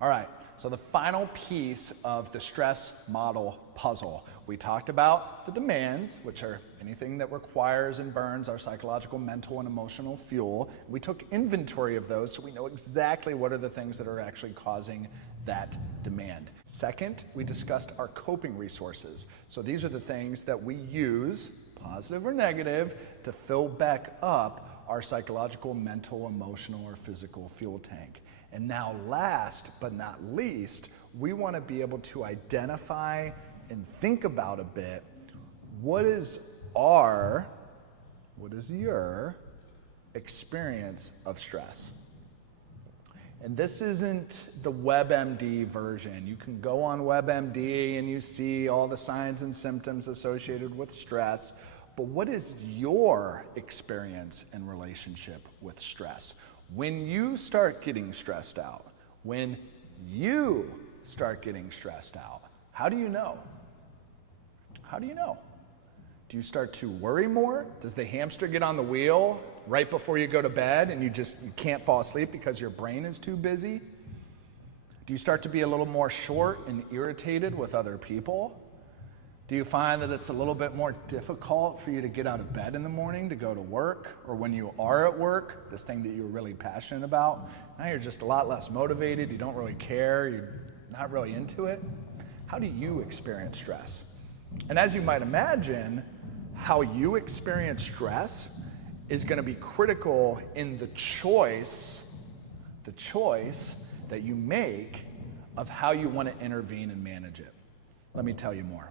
All right, so the final piece of the stress model puzzle. We talked about the demands, which are anything that requires and burns our psychological, mental, and emotional fuel. We took inventory of those so we know exactly what are the things that are actually causing that demand. Second, we discussed our coping resources. So these are the things that we use, positive or negative, to fill back up our psychological, mental, emotional, or physical fuel tank. And now last but not least, we want to be able to identify and think about a bit, what is your experience of stress? And this isn't the WebMD version. You can go on WebMD and you see all the signs and symptoms associated with stress, but what is your experience and relationship with stress? When you start getting stressed out, when you start getting stressed out, how do you know? How do you know? Do you start to worry more? Does the hamster get on the wheel right before you go to bed and you can't fall asleep because your brain is too busy? Do you start to be a little more short and irritated with other people? Do you find that it's a little bit more difficult for you to get out of bed in the morning to go to work? Or when you are at work, this thing that you were really passionate about, now you're just a lot less motivated, you don't really care, you're not really into it? How do you experience stress? And as you might imagine, how you experience stress is going to be critical in the choice that you make of how you want to intervene and manage it. Let me tell you more.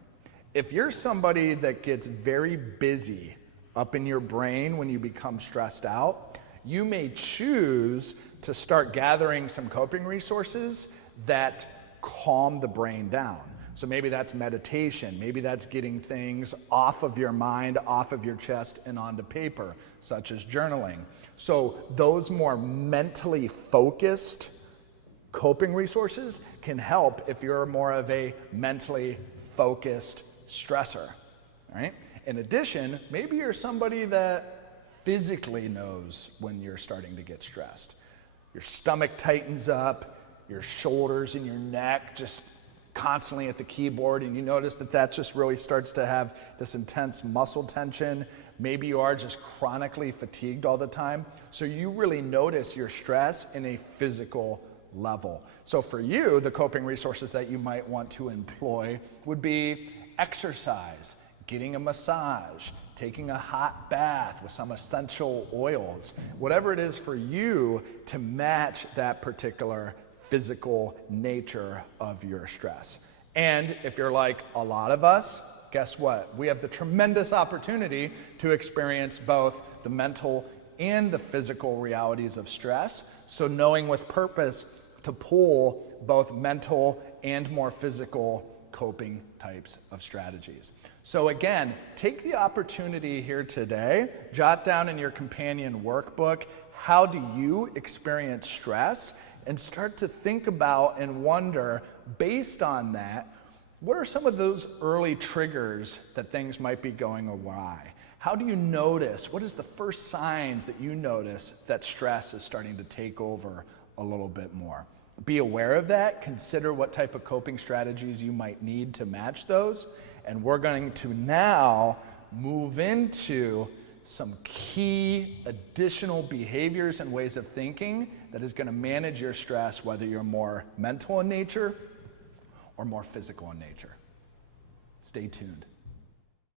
If you're somebody that gets very busy up in your brain when you become stressed out, you may choose to start gathering some coping resources that calm the brain down. So maybe that's meditation, maybe that's getting things off of your mind, off of your chest, and onto paper, such as journaling. So those more mentally focused coping resources can help if you're more of a mentally focused stressor, all right? In addition, maybe you're somebody that physically knows when you're starting to get stressed. Your stomach tightens up, your shoulders and your neck just constantly at the keyboard, and you notice that just really starts to have this intense muscle tension. Maybe you are just chronically fatigued all the time, so you really notice your stress in a physical level. So for you, the coping resources that you might want to employ would be exercise, getting a massage, taking a hot bath with some essential oils, whatever it is for you to match that particular physical nature of your stress. And if you're like a lot of us, guess what? We have the tremendous opportunity to experience both the mental and the physical realities of stress. So knowing with purpose to pull both mental and more physical coping types of strategies. So again, take the opportunity here today, jot down in your Companion Workbook, how do you experience stress? And start to think about and wonder, based on that, what are some of those early triggers that things might be going awry? How do you notice, what is the first signs that you notice that stress is starting to take over a little bit more? Be aware of that, consider what type of coping strategies you might need to match those, and we're going to now move into some key additional behaviors and ways of thinking that is going to manage your stress, whether you're more mental in nature or more physical in nature. Stay tuned.